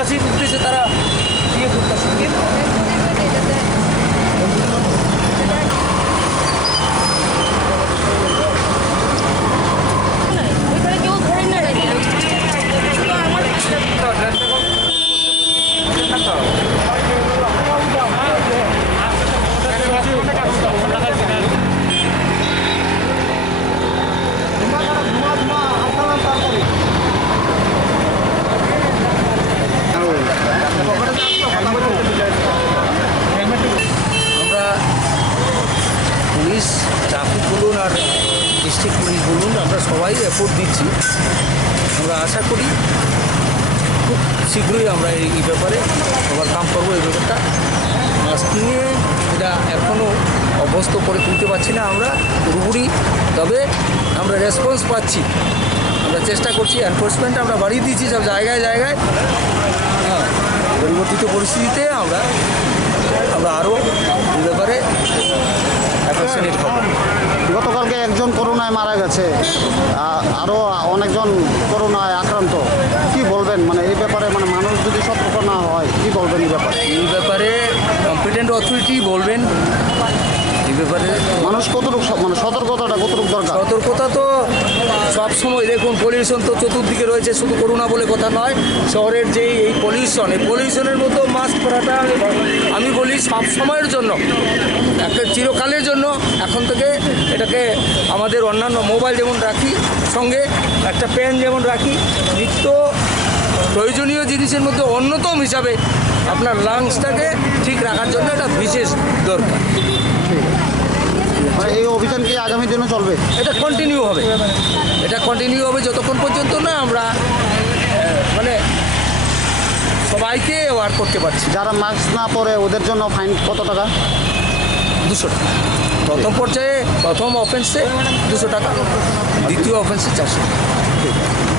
দেশবাসীর উদ্দেশ্যে তারা ইয়ে করতেছে। আমরা পুলিশ, ট্রাফিক বলুন আর ডিস্ট্রিক্ট পুলিশ বলুন, আমরা সবাই এফোর্ট দিচ্ছি। আমরা আশা করি খুব শীঘ্রই আমরা এই ব্যাপারে ওভারকাম করবো এই ব্যাপারটা। মাস্ক নিয়ে এটা এখনও অভ্যস্ত করে তুলতে পারছি না আমরা পুরোপুরি, তবে আমরা রেসপন্স পাচ্ছি। আমরা চেষ্টা করছি, এনফোর্সমেন্ট আমরা বাড়িয়ে দিচ্ছি সব জায়গায় জায়গায়। হ্যাঁ, পরিবর্তিত পরিস্থিতিতে আমরা আরও এই ব্যাপারে অ্যাফেকশনেট হব। গতকালকে একজন করোনায় মারা গেছে, আরও অনেকজন করোনায় আক্রান্ত। কি বলবেন মানে এই ব্যাপারে, মানে মানুষ যদি সতর্ক না হয় কি বলবেন এই ব্যাপারে? এই ব্যাপারে কম্পিটেন্ট অথরিটি বলবেন। এই ব্যাপারে মানুষ কতটুকু মানে সতর্কতাটা কতটুকু দরকার? সতর্কতা তো সবসময়, দেখুন পলিউশন তো চতুর্দিকে রয়েছে, শুধু করোনা বলে কথা নয়। শহরের যে এই পলিউশনের মতো মাস্ক পরাটা আমি বলি সব সময়ের জন্য, একটা চিরকালের জন্য। এখন থেকে এটাকে আমাদের অন্যান্য মোবাইল যেমন রাখি সঙ্গে, একটা পেন যেমন রাখি, নিত্য প্রয়োজনীয় জিনিসের মধ্যে অন্যতম হিসাবে আপনার লাংসটাকে ঠিক রাখার জন্য এটা বিশেষ দরকার। মানে এই অভিযান কি আগামী দিনে চলবে? এটা কন্টিনিউ হবে, যতক্ষণ পর্যন্ত না আমরা মানে সবাইকে অ্যাওয়ার করতে পারছি। যারা মাস্ক না পরে ওদের জন্য ফাইন কত টাকা? 200 টাকা প্রথম পর্যায়ে, প্রথম অফেন্সে 200 টাকা, দ্বিতীয় অফেন্সে 400 টাকা।